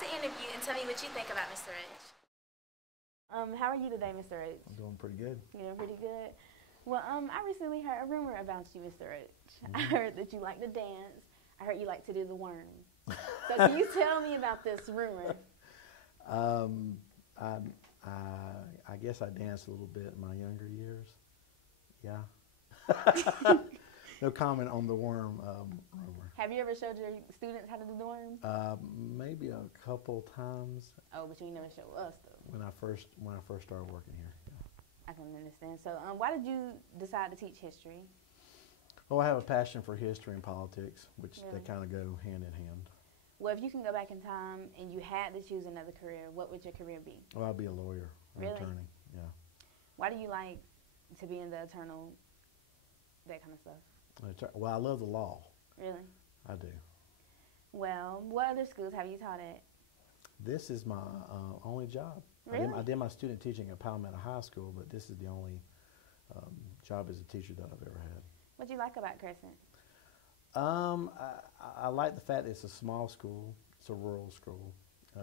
the interview and tell me what you think about Mr. Roach. How are you today, Mr. Roach? I'm doing pretty good. You're doing pretty good. Well, I recently heard a rumor about you, Mr. Roach. I Mm-hmm. heard that you like to dance. I heard you like to do the worm. So can you tell me about this rumor? I guess I danced a little bit in my younger years. Yeah. No comment on the worm rumor. Have you ever showed your students how to do the worm? Maybe a couple times. Oh, but you never show us though. When I first started working here. Yeah. I can understand. So, why did you decide to teach history? Well, I have a passion for history and politics, which Really? they kind of go hand in hand. Well, if you can go back in time and you had to choose another career, what would your career be? Well, I'd be a lawyer, an Really? attorney. Yeah. Why do you like to be in the eternal, that kind of stuff? Well, I love the law. Really? I do. Well, what other schools have you taught at? This is my only job. Really? I did my student teaching at Palmetto High School, but this is the only job as a teacher that I've ever had. What do you like about Crescent? I like the fact that it's a small school. It's a rural school.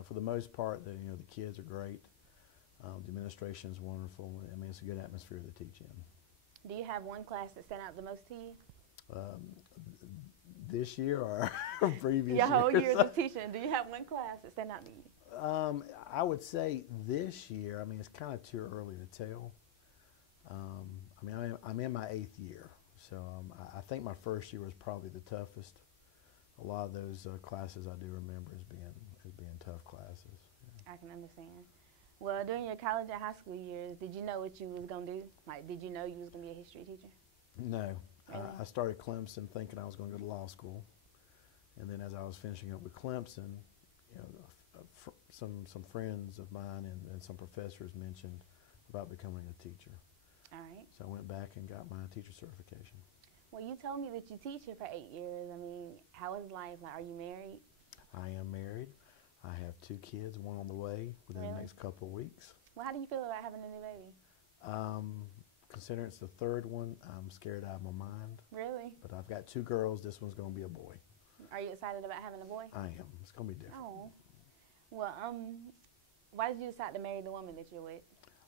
For the most part, the kids are great. The administration is wonderful. I mean, it's a good atmosphere to teach in. Do you have one class that stand out the most to you? This year or previous Your whole years? years of teaching, do you have one class that stand out to you? I would say this year, I mean, it's kind of too early to tell. I mean, I'm in my 8th year, so I think my first year was probably the toughest. A lot of those classes I do remember as being tough classes. Yeah. I can understand. Well, during your college and high school years, did you know what you was going to do? Like, did you know you was going to be a history teacher? No. Really? I started Clemson thinking I was going to go to law school. And then as I was finishing up with Clemson, some friends of mine and some professors mentioned about becoming a teacher. All right. So I went back and got my teacher certification. Well, you told me that you teach here for 8 years. I mean, how is life? Like, are you married? I am married. I have 2 kids, one on the way within Really? the next couple of weeks. Well, how do you feel about having a new baby? Considering it's the 3rd one, I'm scared out of my mind. Really? But I've got 2 girls. This one's going to be a boy. Are you excited about having a boy? I am. It's going to be different. Oh. Well, why did you decide to marry the woman that you're with?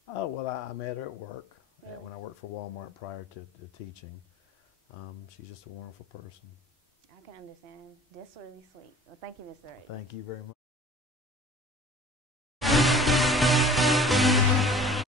Oh, well, I met her at work Really? when I worked for Walmart prior to teaching. She's just a wonderful person. I can understand. That's really sweet. Well, thank you, Mr. Roach. Thank you very much.